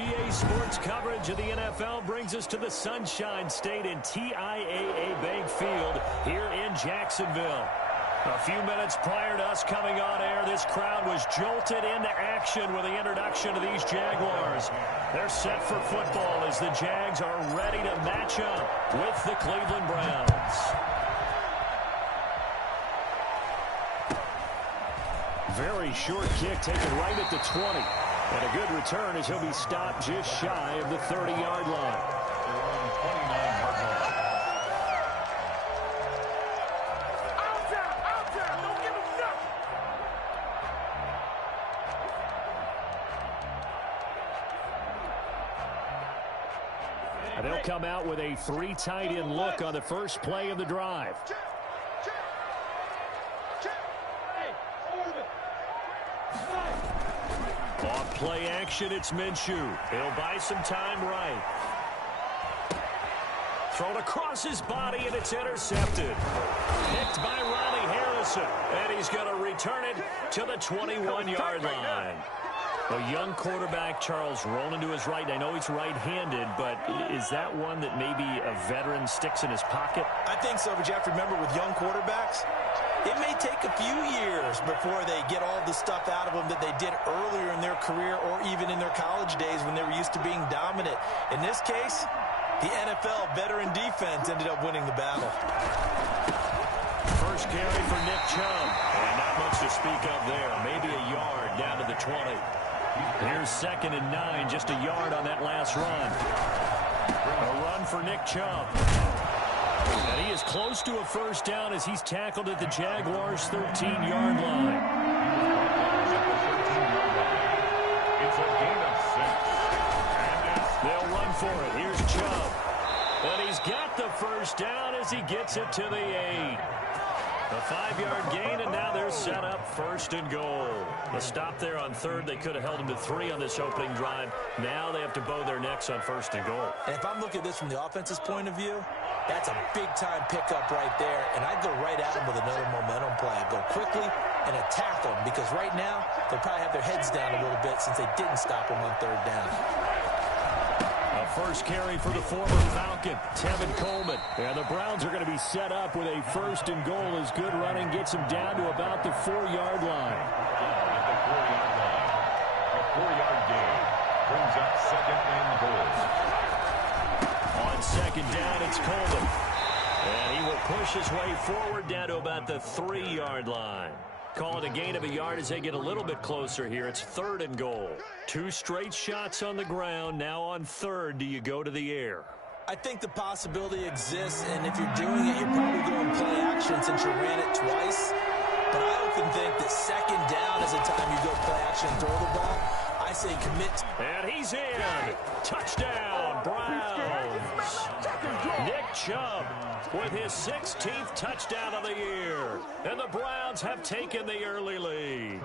EA Sports coverage of the NFL brings us to the Sunshine State in TIAA Bank Field here in Jacksonville. A few minutes prior to us coming on air, this crowd was jolted into action with the introduction of these Jaguars. They're set for football as the Jags are ready to match up with the Cleveland Browns. Very short kick taken right at the 20. And a good return as he'll be stopped just shy of the 30-yard line. And they'll come out with a three tight end look on the first play of the drive. Off play action, it's Minshew. He'll buy some time right. Thrown across his body, and it's intercepted. Picked by Ronnie Harrison, and he's going to return it to the 21-yard line. A young quarterback, Charles, rolling to his right. I know he's right-handed, but is that one that maybe a veteran sticks in his pocket? I think so, but you have to remember with young quarterbacks, it may take a few years before they get all the stuff out of them that they did earlier in their career or even in their college days when they were used to being dominant. In this case, the NFL veteran defense ended up winning the battle. First carry for Nick Chubb. And not much to speak of there. Maybe a yard down to the 20. Here's 2nd and 9, just a yard on that last run. A run for Nick Chubb. And he is close to a first down as he's tackled at the Jaguars' 13-yard line. It's a gain of 6. They'll run for it. Here's Chubb. And he's got the first down as he gets it to the 8. A 5-yard gain, and now they're set up 1st and goal. The stop there on 3rd. They could have held him to 3 on this opening drive. Now they have to bow their necks on 1st and goal. And if I'm looking at this from the offense's point of view, that's a big-time pickup right there. And I'd go right at him with another momentum play. I'd go quickly and attack them because right now they'll probably have their heads down a little bit since they didn't stop him on 3rd down. First carry for the former Falcon, Tevin Coleman. And the Browns are going to be set up with a 1st and goal as good running gets them down to about the 4-yard line. At the 4-yard line, a 4-yard gain brings up 2nd and goal. On 2nd down, it's Coleman. And he will push his way forward down to about the 3-yard line. Call it a gain of a yard as they get a little bit closer here. It's 3rd and goal. 2 straight shots on the ground. Now on 3rd, do you go to the air? I think the possibility exists, and if you're doing it, you're probably going play action since you ran it twice. But I often think that 2nd down is the time you go play action and throw the ball. I say commit. And he's in. Touchdown, Browns. Nick Chubb with his 16th touchdown of the year. And the Browns have taken the early lead.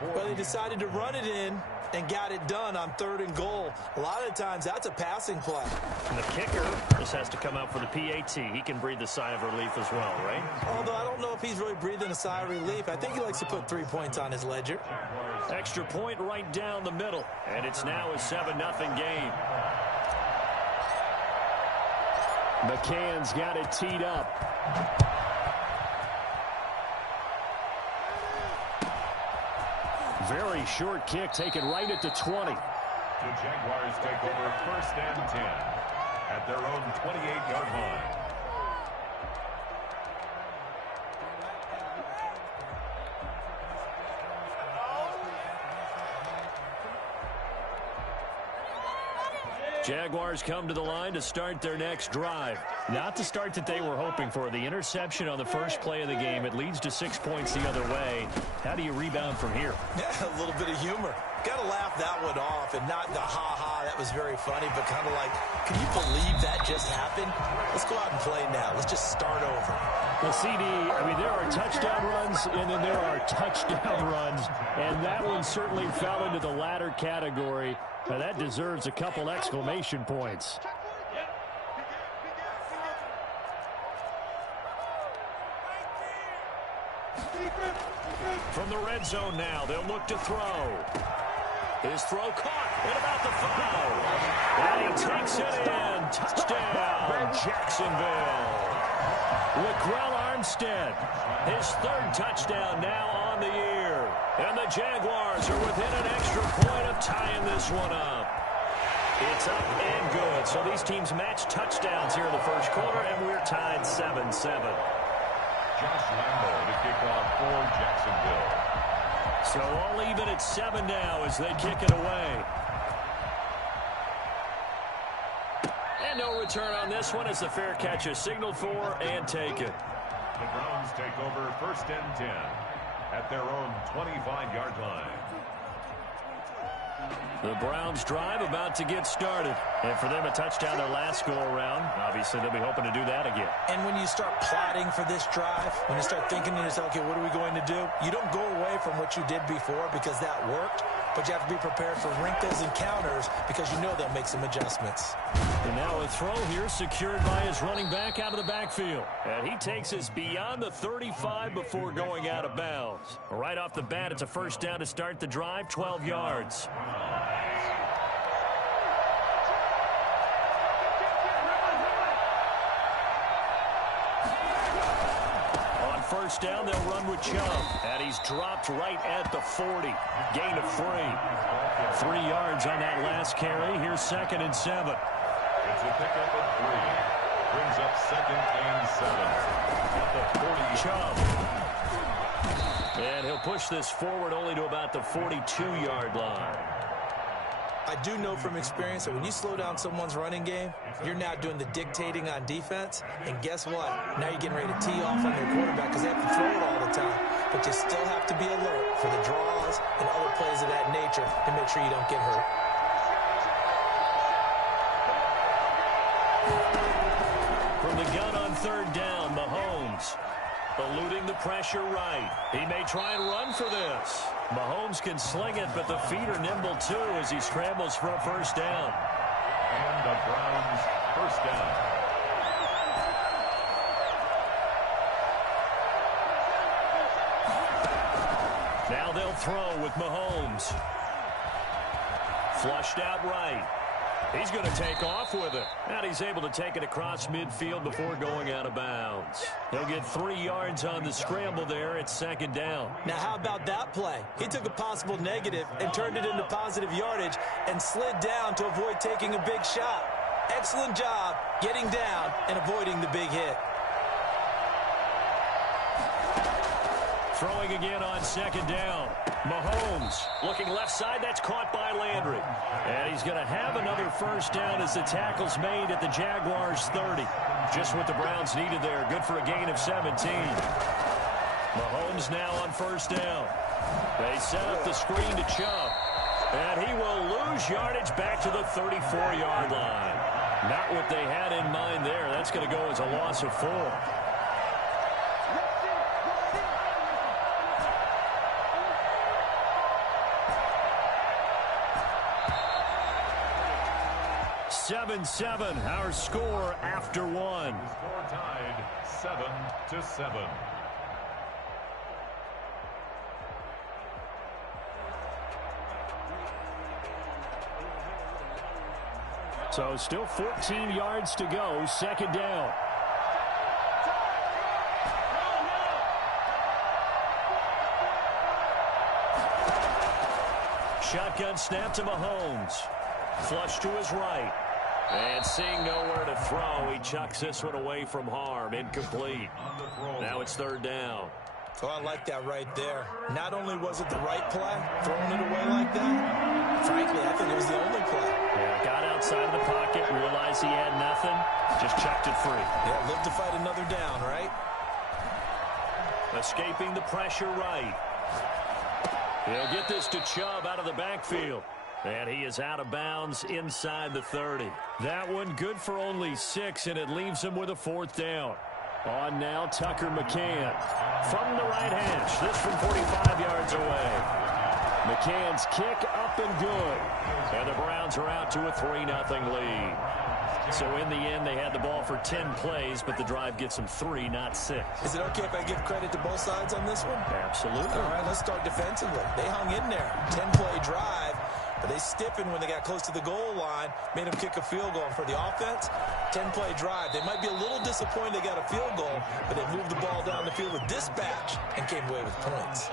Well, they decided to run it in and got it done on 3rd and goal. A lot of times, that's a passing play. And the kicker just has to come out for the PAT. He can breathe a sigh of relief as well, right? Although I don't know if he's really breathing a sigh of relief. I think he likes to put 3 points on his ledger. Extra point right down the middle. And it's now a 7-0 game. McCann's got it teed up. Very short kick taken right at the 20. The Jaguars take over 1st and 10 at their own 28-yard line. Jaguars come to the line to start their next drive. Not the start that they were hoping for. The interception on the first play of the game. It leads to 6 points the other way. How do you rebound from here? Yeah, a little bit of humor. Got to laugh that one off and not the ha-ha. That was very funny, but kind of like, can you believe that just happened? Let's go out and play now. Let's just start over. Well, CD, I mean, there are touchdown runs, and then there are touchdown runs, and that one certainly fell into the latter category. Now, that deserves a couple exclamation points. From the red zone now, they'll look to throw. His throw caught and about the foul. And he takes it in. Touchdown, Jacksonville. Laquell Armstead, his third touchdown now on the year. And the Jaguars are within an extra point of tying this one up. It's up and good. So these teams match touchdowns here in the first quarter, and we're tied 7-7. Josh Lambo to kick off for Jacksonville. So all even at 7 now as they kick it away. And no return on this one as the fair catch is signaled for and taken. The Browns take over 1st and 10 at their own 25-yard line. The Browns drive about to get started. And for them, a touchdown their last go-around. Obviously, they'll be hoping to do that again. And when you start plotting for this drive, when you start thinking to yourself, okay, what are we going to do? You don't go away from what you did before because that worked, but you have to be prepared for wrinkles and counters because you know they'll make some adjustments. And now a throw here secured by his running back out of the backfield. And he takes us beyond the 35 before going out of bounds. Right off the bat, it's a first down to start the drive, 12 yards. First down, they'll run with Chubb. And he's dropped right at the 40. Gain of 3. 3 yards on that last carry. Here's 2nd and 7. It's a pickup of 3. Brings up 2nd and 7. At the 40. Chubb. And he'll push this forward only to about the 42-yard line. I do know from experience that when you slow down someone's running game, you're now doing the dictating on defense. And guess what? Now you're getting ready to tee off on your quarterback because they have to throw it all the time. But you still have to be alert for the draws and other plays of that nature to make sure you don't get hurt. From the gun on 3rd down, Mahomes eluding the pressure right. He may try and run for this. Mahomes can sling it, but the feet are nimble too as he scrambles for a first down. And the Browns first down. Now they'll throw with Mahomes. Flushed out right. He's going to take off with it. And he's able to take it across midfield before going out of bounds. He'll get 3 yards on the scramble there. It's 2nd down. Now, how about that play? He took a possible negative and turned it into positive yardage and slid down to avoid taking a big shot. Excellent job getting down and avoiding the big hit. Throwing again on 2nd down. Mahomes looking left side. That's caught by Landry. And he's going to have another first down as the tackle's made at the Jaguars' 30. Just what the Browns needed there. Good for a gain of 17. Mahomes now on first down. They set up the screen to Chubb. And he will lose yardage back to the 34-yard line. Not what they had in mind there. That's going to go as a loss of 4. Seven, our score after 1. Score tied 7-7. So still 14 yards to go, 2nd down. Shotgun snap to Mahomes. Flush to his right. And seeing nowhere to throw, he chucks this one away from harm. Incomplete. Now it's 3rd down. Oh, I like that right there. Not only was it the right play, throwing it away like that, frankly, I think it was the only play. Yeah, got outside of the pocket, realized he had nothing, just chucked it free. Yeah, live to fight another down, right? Escaping the pressure right. He'll get this to Chubb out of the backfield. And he is out of bounds inside the 30. That one good for only 6, and it leaves him with a 4th down. On now, Tucker McCann. From the right hash, this from 45 yards away. McCann's kick up and good. And the Browns are out to a 3-0 lead. So in the end, they had the ball for 10 plays, but the drive gets them 3, not 6. Is it okay if I give credit to both sides on this one? Absolutely. All right, let's start defensively. They hung in there. 10-play drive. But they stiffened when they got close to the goal line, made them kick a field goal. And for the offense, 10-play drive. They might be a little disappointed they got a field goal, but they moved the ball down the field with dispatch and came away with points.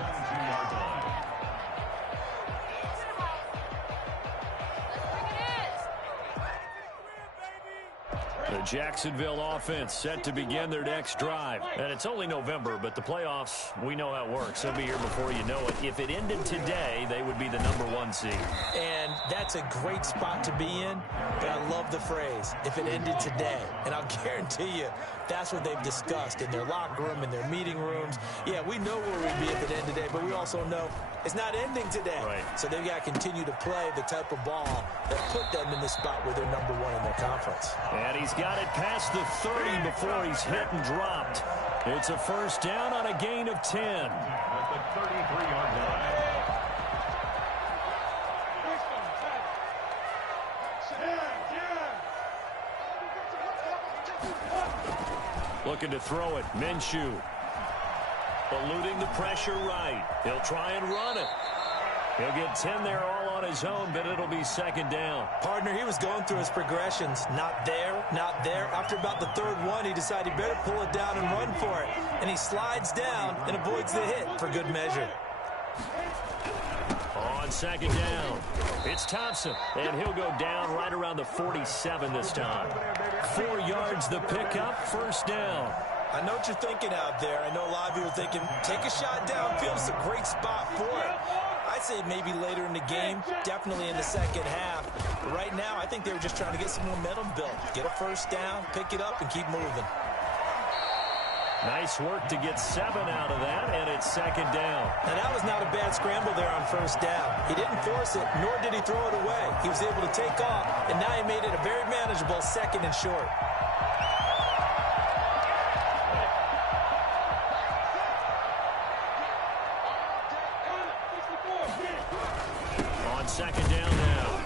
The Jacksonville offense set to begin their next drive. And it's only November, but the playoffs, we know how it works. They'll be here before you know it. If it ended today, they would be the #1 seed. And that's a great spot to be in, but I love the phrase, if it ended today. And I'll guarantee you, that's what they've discussed in their locker room, in their meeting rooms. Yeah, we know where we'd be if it ended today, but we also know it's not ending today. Right. So they've got to continue to play the type of ball that put them in the spot where they're #1 in their conference. And he's got it past the 30 before he's hit and dropped. It's a first down on a gain of 10. At the 33-yard line. Looking to throw it. Minshew. Eluding the pressure right. He'll try and run it. He'll get 10 there all on his own, but it'll be second down. Partner, he was going through his progressions. Not there, not there. After about the third one, he decided he better pull it down and run for it. And he slides down and avoids the hit for good measure. On second down, it's Thompson, and he'll go down right around the 47 this time. 4 yards the pickup, first down. I know what you're thinking out there. I know a lot of you are thinking, take a shot downfield. It's a great spot for it. I'd say maybe later in the game, definitely in the second half. But right now, I think they were just trying to get some momentum built. Get a first down, pick it up, and keep moving. Nice work to get 7 out of that, and it's second down. Now, that was not a bad scramble there on first down. He didn't force it, nor did he throw it away. He was able to take off, and now he made it a very manageable second and short. On second down now,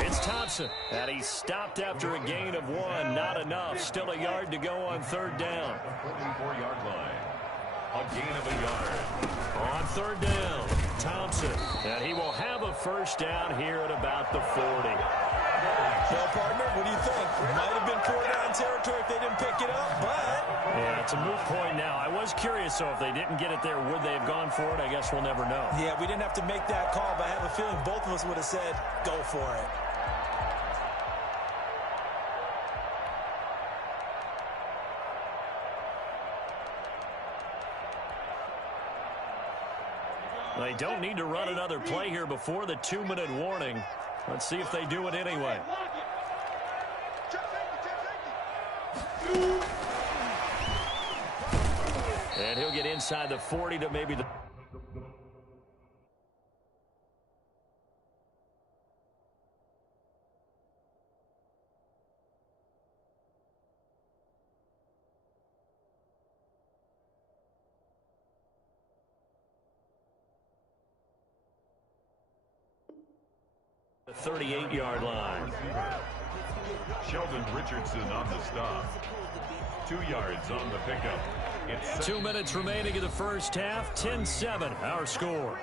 it's Thompson, and he's stopped after a gain of 1. Not enough. Still a yard to go on third down. 44-yard line. A gain of a yard. On third down, Thompson, and he will have a first down here at about the 40. Well, partner, what do you think? Might have been 4-down territory if they didn't pick it up, but... Yeah, it's a moot point now. I was curious, so if they didn't get it there, would they have gone for it? I guess we'll never know. Yeah, we didn't have to make that call, but I have a feeling both of us would have said, go for it. They don't need to run another play here before the 2-minute warning. Let's see if they do it anyway. And he'll get inside the 40 to maybe the... the 38-yard line. Sheldon Richardson on the stop. 2 yards on the pickup. It's 2 minutes remaining in the first half. 10-7, our score.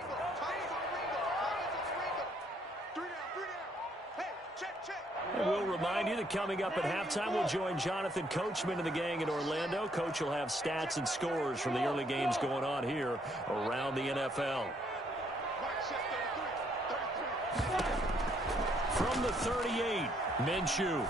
And we'll remind you that coming up at halftime, we'll join Jonathan Coachman and the gang in Orlando. Coach will have stats and scores from the early games going on here around the NFL. From the 38, Minshew.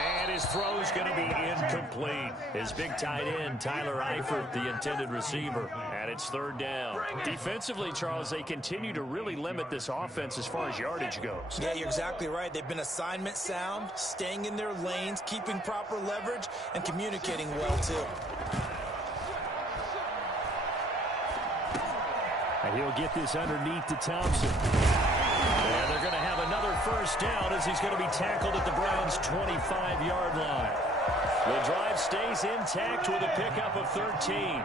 And his throw's going to be incomplete. His big tight end, Tyler Eifert, the intended receiver. And it's third down. Defensively, Charles, they continue to really limit this offense as far as yardage goes. Yeah, you're exactly right. They've been assignment sound, staying in their lanes, keeping proper leverage, and communicating well, too. And he'll get this underneath to Thompson. And they're going to have another first down as he's going to be tackled at the Browns' 25-yard line. The drive stays intact with a pickup of 13.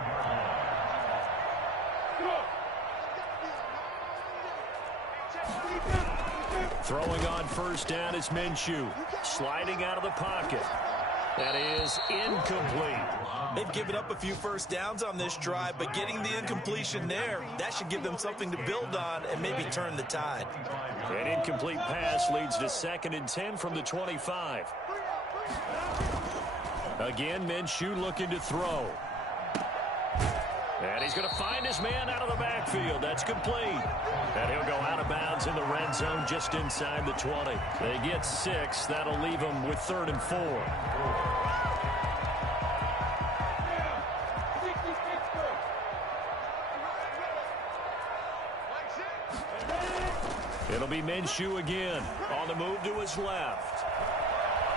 Throwing on first down is Minshew. Sliding out of the pocket. That is incomplete. They've given up a few first downs on this drive, but getting the incompletion there, that should give them something to build on and maybe turn the tide. An incomplete pass leads to 2nd and 10 from the 25. Again, Minshew looking to throw. And he's going to find his man out of the backfield. That's complete. And he'll go out of bounds in the red zone just inside the 20. They get 6. That'll leave them with 3rd and 4. It'll be Minshew again on the move to his left.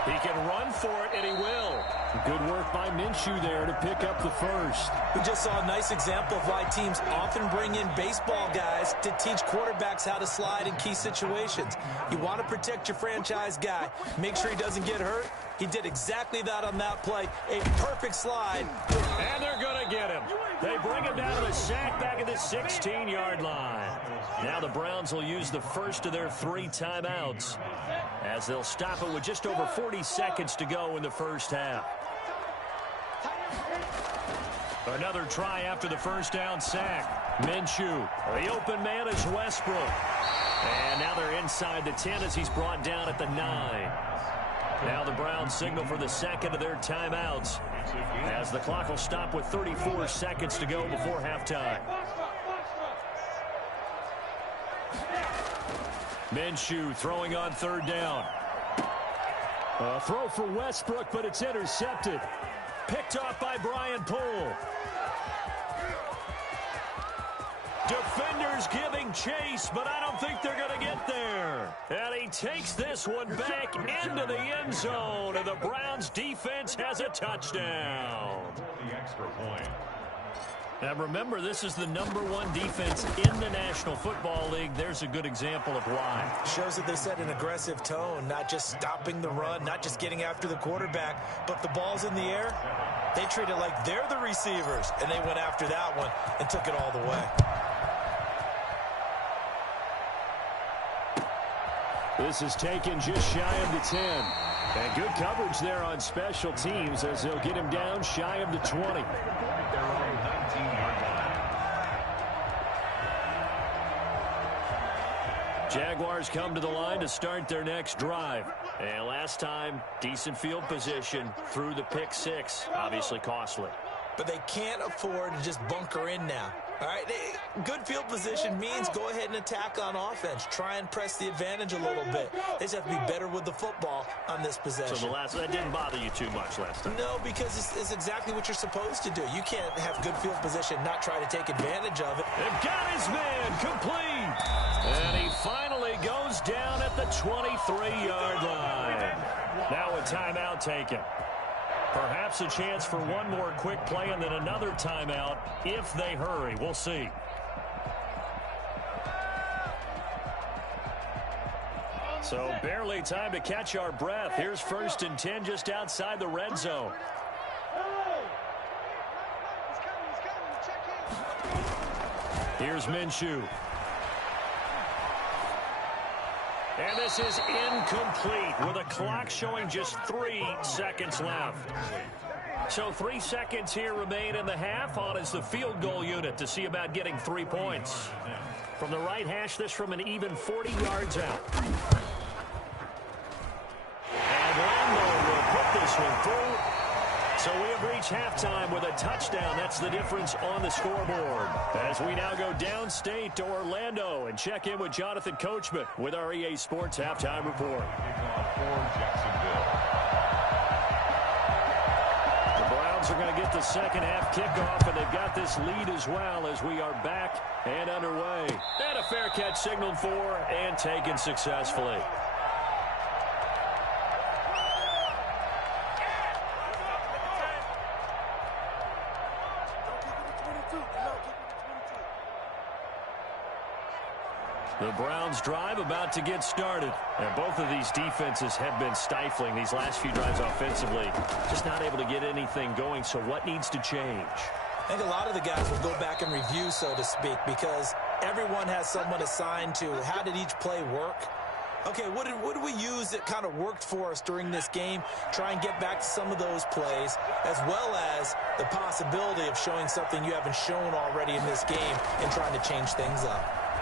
He can run for it, and he will. Good work by Minshew there to pick up the first. We just saw a nice example of why teams often bring in baseball guys to teach quarterbacks how to slide in key situations. You want to protect your franchise guy. Make sure he doesn't get hurt. He did exactly that on that play. A perfect slide. And they're going to get him. They bring him down to the sack back at the 16-yard line. Now the Browns will use the first of their 3 timeouts as they'll stop it with just over 40 seconds to go in the first half. Another try after the first down sack. Minshew. The open man is Westbrook. And now they're inside the 10 as he's brought down at the 9. Now the Browns signal for the second of their timeouts as the clock will stop with 34 seconds to go before halftime. Minshew throwing on 3rd down. A throw for Westbrook, but it's intercepted. Picked off by Brian Poole. Defenders giving chase, but I don't think they're going to get there. And he takes this one back into the end zone, and the Browns defense has a touchdown. The extra point. And remember, this is the #1 defense in the National Football League. There's a good example of why. Shows that they set an aggressive tone, not just stopping the run, not just getting after the quarterback, but the ball's in the air. They treat it like they're the receivers, and they went after that one and took it all the way. This is taken just shy of the 10. And good coverage there on special teams as they'll get him down shy of the 20. They're on 19-yard line. Jaguars come to the line to start their next drive. And last time, decent field position through the pick 6. Obviously costly. But they can't afford to just bunker in now. All right, good field position means go ahead and attack on offense. Try and press the advantage a little bit. They just have to be better with the football on this possession. So that didn't bother you too much last time? No, because it's exactly what you're supposed to do. You can't have good field position, not try to take advantage of it. They've got his man complete. And he finally goes down at the 23-yard line. Now a timeout taken. Perhaps a chance for one more quick play and then another timeout if they hurry. We'll see. So barely time to catch our breath. Here's 1st and 10 just outside the red zone. Here's Minshew. And this is incomplete with a clock showing just 3 seconds left. So 3 seconds here remain in the half. On is the field goal unit to see about getting 3 points. From the right hash, this from an even 40 yards out. And Lando will put this one through. So we have reached halftime with a touchdown. That's the difference on the scoreboard. As we now go downstate to Orlando and check in with Jonathan Coachman with our EA Sports Halftime Report. The Browns are going to get the second half kickoff, and they've got this lead as well as we are back and underway. And a fair catch signaled for and taken successfully. The Browns drive about to get started. And both of these defenses have been stifling these last few drives offensively. Just not able to get anything going, so what needs to change? I think a lot of the guys will go back and review, so to speak, because everyone has someone assigned to how did each play work. Okay, what did we use that kind of worked for us during this game? Try and get back to some of those plays, as well as the possibility of showing something you haven't shown already in this game and trying to change things up.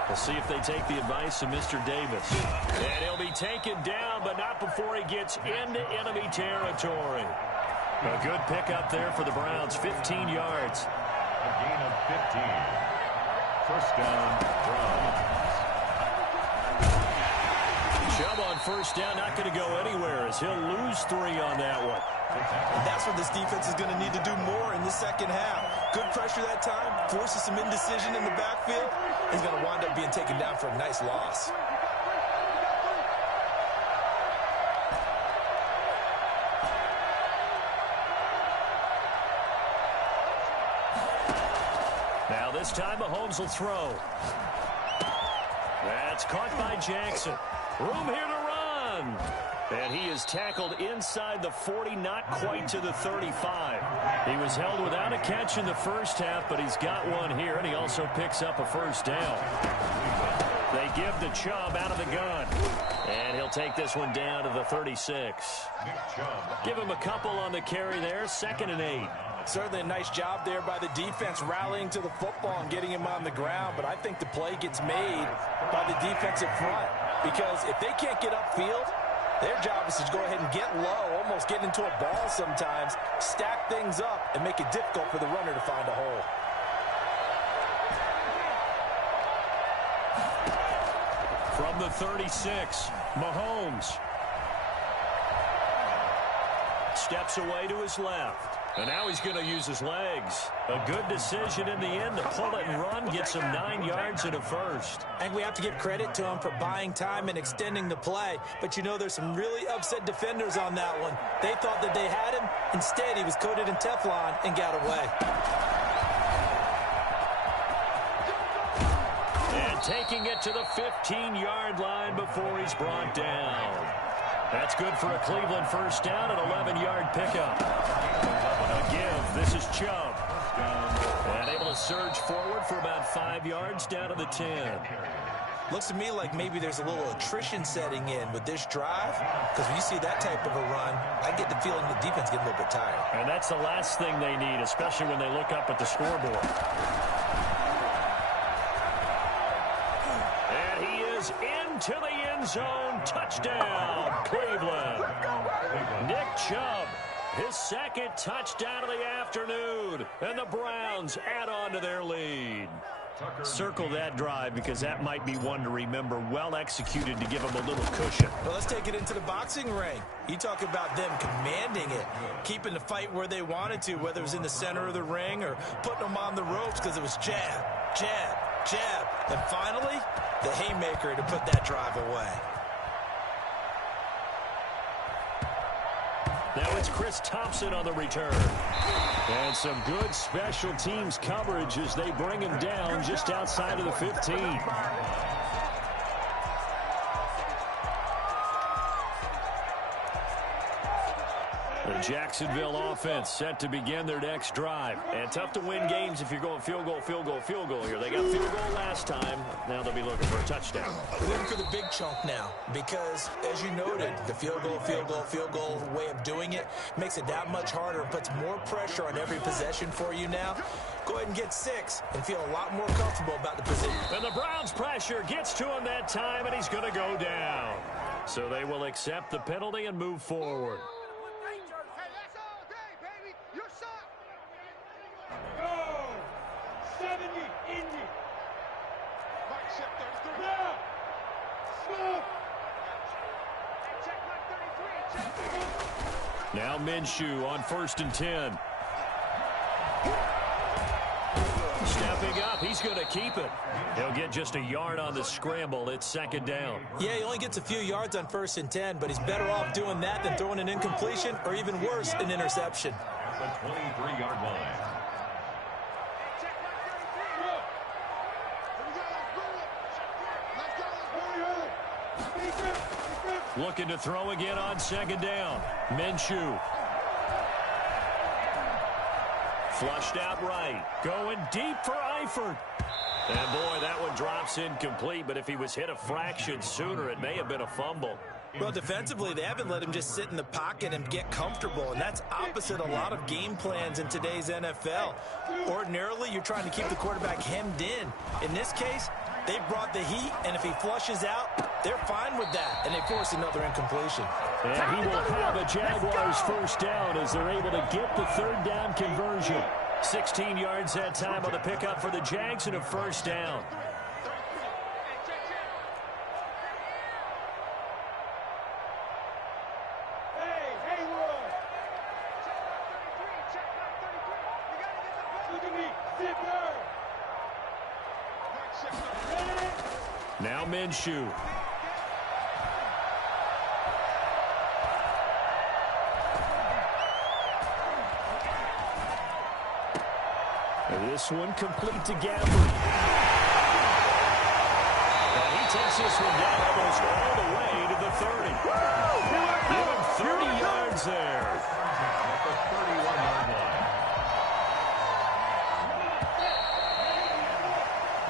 We'll see if they take the advice of Mr. Davis. And he'll be taken down, but not before he gets into enemy territory. A good pickup there for the Browns, 15 yards. A gain of 15. First down, Browns. Chubb on first down, not going to go anywhere as he'll lose 3 on that one. And that's what this defense is going to need to do more in the second half. Good pressure that time, forces some indecision in the backfield. He's going to wind up being taken down for a nice loss. Now this time Mahomes will throw. That's caught by Jackson. Room here to run. And he is tackled inside the 40, not quite to the 35. He was held without a catch in the first half, but he's got one here, and he also picks up a first down. They give the Chubb out of the gun. And he'll take this one down to the 36. Give him a couple on the carry there, 2nd and 8. Certainly a nice job there by the defense rallying to the football and getting him on the ground, but I think the play gets made by the defensive front because if they can't get upfield, their job is to go ahead and get low, almost get into a ball sometimes, stack things up, and make it difficult for the runner to find a hole. From the 36, Mahomes steps away to his left. And now he's going to use his legs. A good decision in the end to pull it and run, gets him 9 yards and a first. I think we have to give credit to him for buying time and extending the play. But, you know, there's some really upset defenders on that one. They thought that they had him. Instead, he was coated in Teflon and got away. And taking it to the 15-yard line before he's brought down. That's good for a Cleveland first down, an 11-yard pickup. A give. This is Chubb. And able to surge forward for about 5 yards down to the 10. Looks to me like maybe there's a little attrition setting in with this drive, because when you see that type of a run, I get the feeling the defense get a little bit tired. And that's the last thing they need, especially when they look up at the scoreboard. And he is into the end zone. Touchdown, Cleveland. Nick Chubb, his 2nd touchdown of the afternoon. And the Browns add on to their lead. Circle that drive because that might be one to remember. Well executed to give them a little cushion. Well, let's take it into the boxing ring. You talk about them commanding it, keeping the fight where they wanted to, whether it was in the center of the ring or putting them on the ropes because it was jab, jab, jab. And finally, the haymaker to put that drive away. Now it's Chris Thompson on the return. And some good special teams coverage as they bring him down just outside of the 15. The Jacksonville offense set to begin their next drive. And tough to win games if you're going field goal, field goal, field goal here. They got field goal last time. Now they'll be looking for a touchdown. We're looking for the big chunk now because, as you noted, the field goal way of doing it makes it that much harder and puts more pressure on every possession for you now. Go ahead and get 6 and feel a lot more comfortable about the position. And the Browns' pressure gets to him that time, and he's going to go down. So they will accept the penalty and move forward. Now Minshew on 1st and 10. Stepping up, he's going to keep it. He'll get just a yard on the scramble. It's 2nd down. Yeah, he only gets a few yards on 1st and 10, but he's better off doing that than throwing an incompletion or even worse, an interception. At the 23-yard line. Looking to throw again on 2nd down. Minshew. Flushed out right. Going deep for Eifert. And boy, that one drops incomplete, but if he was hit a fraction sooner, it may have been a fumble. Well, defensively, they haven't let him just sit in the pocket and get comfortable, and that's opposite a lot of game plans in today's NFL. Ordinarily, you're trying to keep the quarterback hemmed in. In this case, they brought the heat, and if he flushes out, they're fine with that, and they force another incompletion. And he will have a Jaguars first down as they're able to get the third down conversion. 16 yards that time on the pickup for the Jags and a first down. Now Minshew. And this one complete to Gabbard. And he takes this one down almost all the way to the 30. Give him 30 yards there. At the 31-yard line.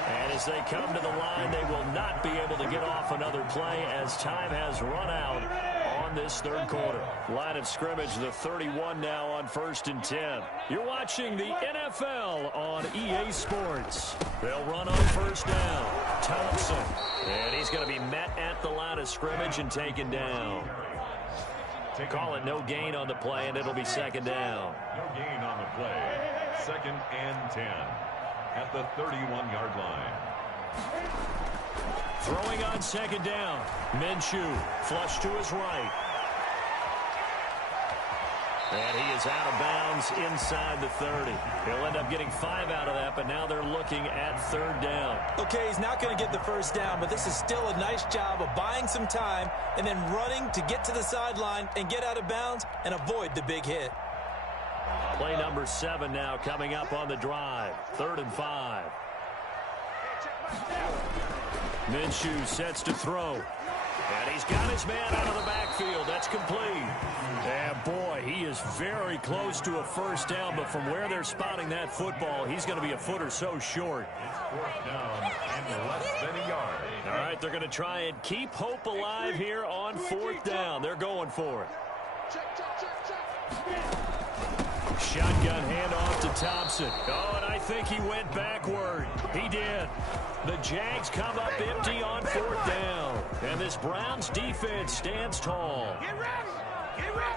And as they come to the line, they will not be able to get off another play as time has run out on this third quarter. Line of scrimmage, the 31 now on 1st and 10. You're watching the NFL on EA Sports. They'll run on first down. Thompson. And he's going to be met at the line of scrimmage and taken down. Call it no gain on the play, and it'll be second down. No gain on the play. 2nd and 10 at the 31-yard line. Throwing on second down. Minshew flush to his right. And he is out of bounds inside the 30. He'll end up getting 5 out of that, but now they're looking at third down. Okay, he's not going to get the first down, but this is still a nice job of buying some time and then running to get to the sideline and get out of bounds and avoid the big hit. Play number 7 now coming up on the drive. 3rd and 5. Minshew sets to throw. And he's got his man out of the backfield. That's complete. And boy, he is very close to a first down, but from where they're spotting that football, he's going to be a foot or so short. It's 4th down and less than a yard. All right, they're going to try and keep hope alive here on 4th down. They're going for it. Shotgun handoff to Thompson. Oh, and I think he went backward. He did. The Jags come up empty on 4th down. And this Browns defense stands tall. Get ready! Get ready!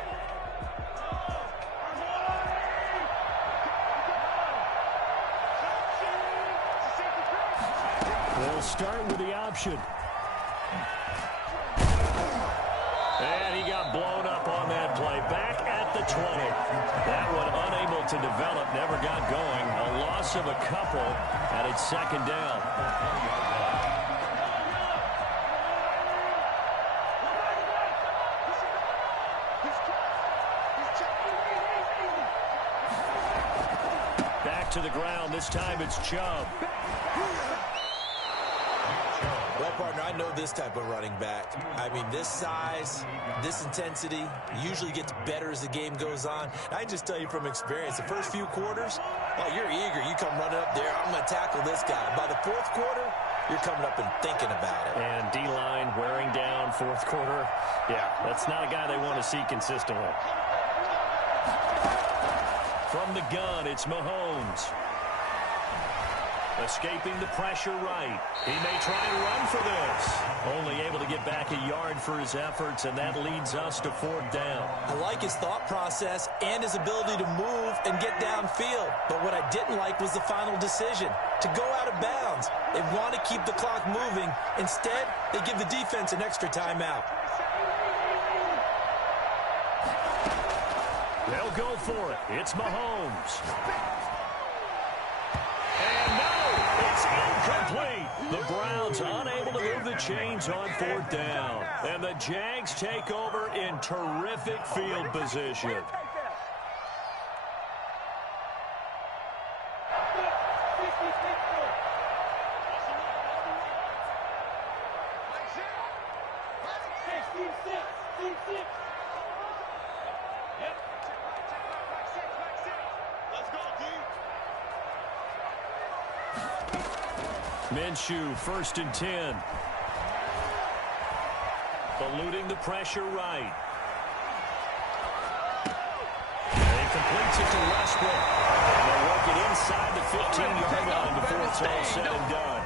We'll start with the option. And he got blown up on that play. Back at the 20. That one unable to develop, never got going. A loss of a couple, and it's second down. Back to the ground. This time it's Chubb. Well, partner, I know this type of running back. I mean, this size, this intensity usually gets better as the game goes on. I just tell you from experience, the first few quarters, oh, you're eager. You come running up there, I'm going to tackle this guy. By the 4th quarter, you're coming up and thinking about it. And D-line wearing down 4th quarter. Yeah, that's not a guy they want to see consistently. From the gun, it's Mahomes. Escaping the pressure right. He may try and run for this. Only able to get back a yard for his efforts, and that leads us to 4th down. I like his thought process and his ability to move and get downfield. But what I didn't like was the final decision, to go out of bounds. They want to keep the clock moving. Instead, they give the defense an extra timeout. They'll go for it. It's Mahomes. And no, it's incomplete. The Browns unable to move the chains on 4th down. And the Jags take over in terrific field position. Minshew, 1st and 10. Eluding the pressure right. And he completes it to Westbrook. And they work it inside the 15-yard line before it's all said and done.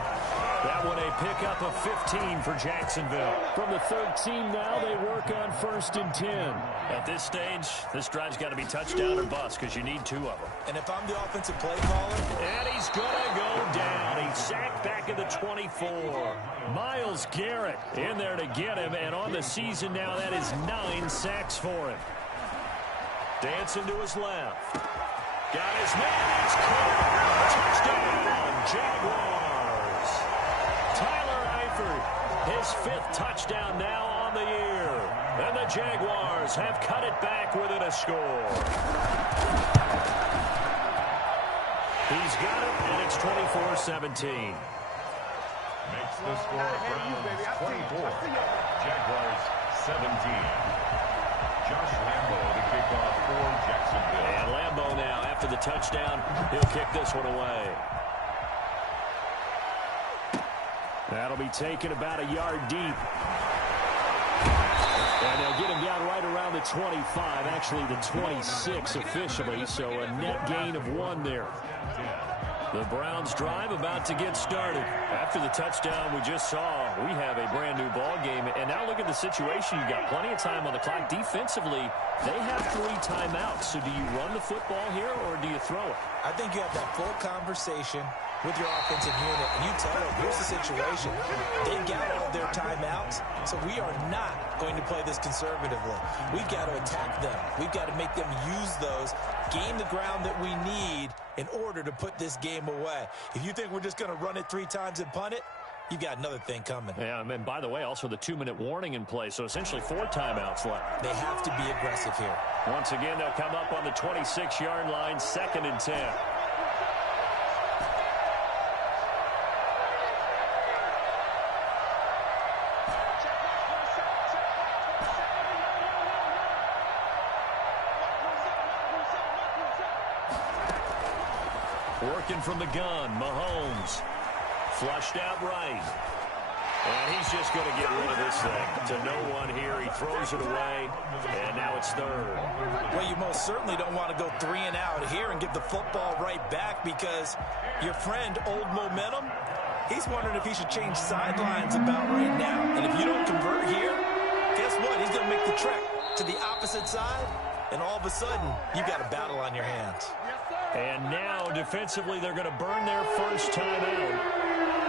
That one a pickup of 15 for Jacksonville. From the 13 now, they work on 1st and 10. At this stage, this drive's got to be touchdown or bust because you need 2 of them. And if I'm the offensive play caller, and he's going to go down. He's sacked back at the 24. Myles Garrett in there to get him, and on the season now, that is 9 sacks for him. Dancing to his left. Got his man. It's caught. Touchdown, Jaguars. Tyler Eifert, his 5th touchdown now on the year. And the Jaguars have cut it back within a score. He's got it, and it's 24-17. Makes the score Browns 24, Jaguars 17. Josh Lambo to kick off for Jacksonville. And Lambo now, after the touchdown, he'll kick this one away. That'll be taken about a yard deep. And they'll get him down right around the 25, actually the 26 officially, so a net gain of 1 there. The Browns drive about to get started. After the touchdown we just saw, we have a brand new ball game. And now look at the situation. You've got plenty of time on the clock. Defensively, they have 3 timeouts. So do you run the football here or do you throw it? I think you have that full conversation with your offensive unit, and you tell them, here's the situation. They've got all of their timeouts, so we are not going to play this conservatively. We've got to attack them. We've got to make them use those, gain the ground that we need in order to put this game away. If you think we're just going to run it 3 times and punt it, you've got another thing coming. Yeah, and by the way, also the 2-minute warning in play, so essentially 4 timeouts left. They have to be aggressive here. Once again, they'll come up on the 26-yard line, 2nd and 10. Working from the gun, Mahomes. Flushed out right. And he's just going to get rid of this thing. To no one here. He throws it away. And now it's 3rd. Well, you most certainly don't want to go 3 and out here and give the football right back because your friend, Old Momentum, he's wondering if he should change sidelines about right now. And if you don't convert here, guess what? He's going to make the trek to the opposite side. And all of a sudden, you've got a battle on your hands. And now, defensively, they're going to burn their first time out.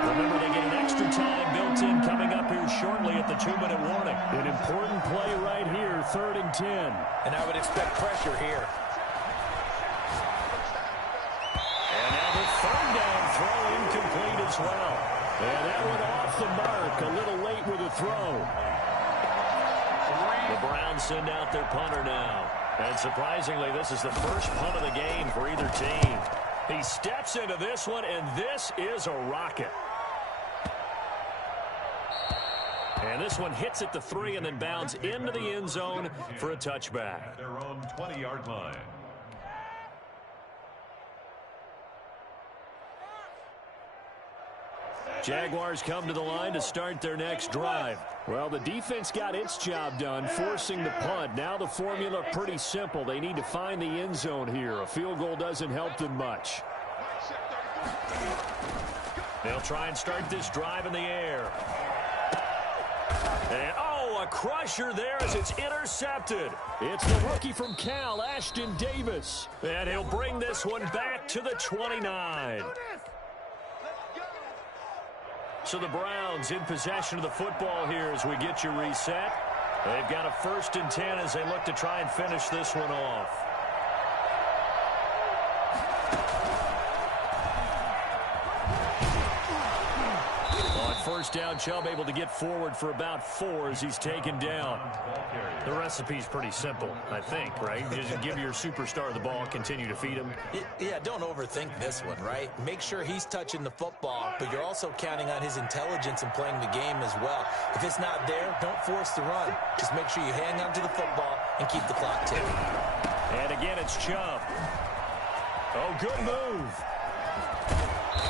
Remember, they get an extra time built in coming up here shortly at the 2-minute warning. An important play right here, 3rd and 10. And I would expect pressure here. And now the 3rd down throw incomplete as well. And that one off the mark, a little late with a throw. The Browns send out their punter now. And surprisingly, this is the first punt of the game for either team. He steps into this one, and this is a rocket. And this one hits at the 3 and then bounds into the end zone for a touchback. At their own 20-yard line. Jaguars come to the line to start their next drive. Well, the defense got its job done, forcing the punt. Now the formula pretty simple. They need to find the end zone here. A field goal doesn't help them much. They'll try and start this drive in the air. And, a crusher there as it's intercepted. It's the rookie from Cal, Ashton Davis. And he'll bring this one back to the 29. So the Browns in possession of the football here as we get you reset. They've got a 1st and 10 as they look to try and finish this one off. On 1st down, Chubb able to get forward for about 4 as he's taken down. The recipe's pretty simple, I think, right? You just give your superstar the ball, continue to feed him. Yeah, don't overthink this one, right? Make sure he's touching the football, but you're also counting on his intelligence in playing the game as well. If it's not there, don't force the run. Just make sure you hang on to the football and keep the clock ticking. And again, it's Chubb. Oh, good move.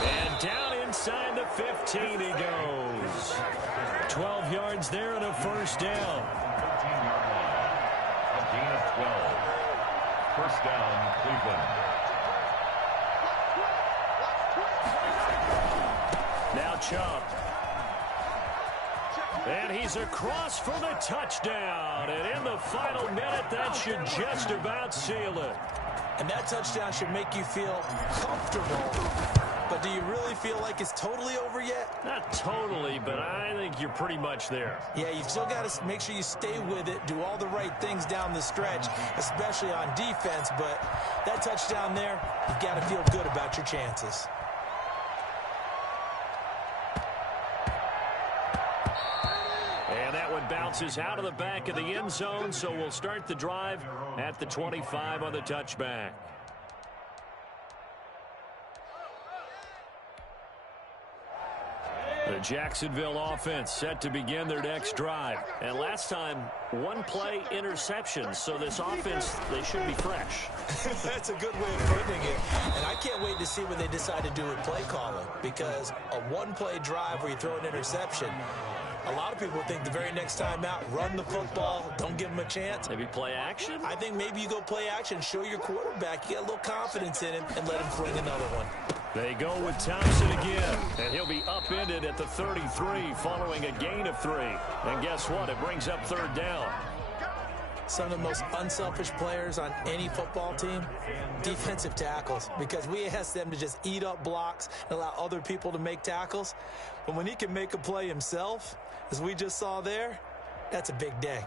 And down Inside the 15 he goes. 12 yards there and a first down. 13-yard line. A gain of 12. First down, Cleveland. Now Chubb. And he's across for the touchdown. And in the final minute, that should just about seal it. And that touchdown should make you feel comfortable. But do you really feel like it's totally over yet? Not totally, but I think you're pretty much there. Yeah, you've still got to make sure you stay with it, do all the right things down the stretch, especially on defense. But that touchdown there, you've got to feel good about your chances. And that one bounces out of the back of the end zone, so we'll start the drive at the 25 on the touchback. The Jacksonville offense set to begin their next drive. And last time, one play interception. So this offense, they should be fresh. That's a good way of putting it. And I can't wait to see what they decide to do with play calling. Because a one-play drive where you throw an interception, a lot of people think the very next time out, run the football, don't give them a chance. Maybe play action? I think maybe you go play action, show your quarterback, you got a little confidence in him, and let him fling another one. They go with Thompson again, and he'll be upended at the 33 following a gain of 3. And guess what? It brings up third down. Some of the most unselfish players on any football team, defensive tackles, because we ask them to just eat up blocks and allow other people to make tackles. But when he can make a play himself, as we just saw there, that's a big day.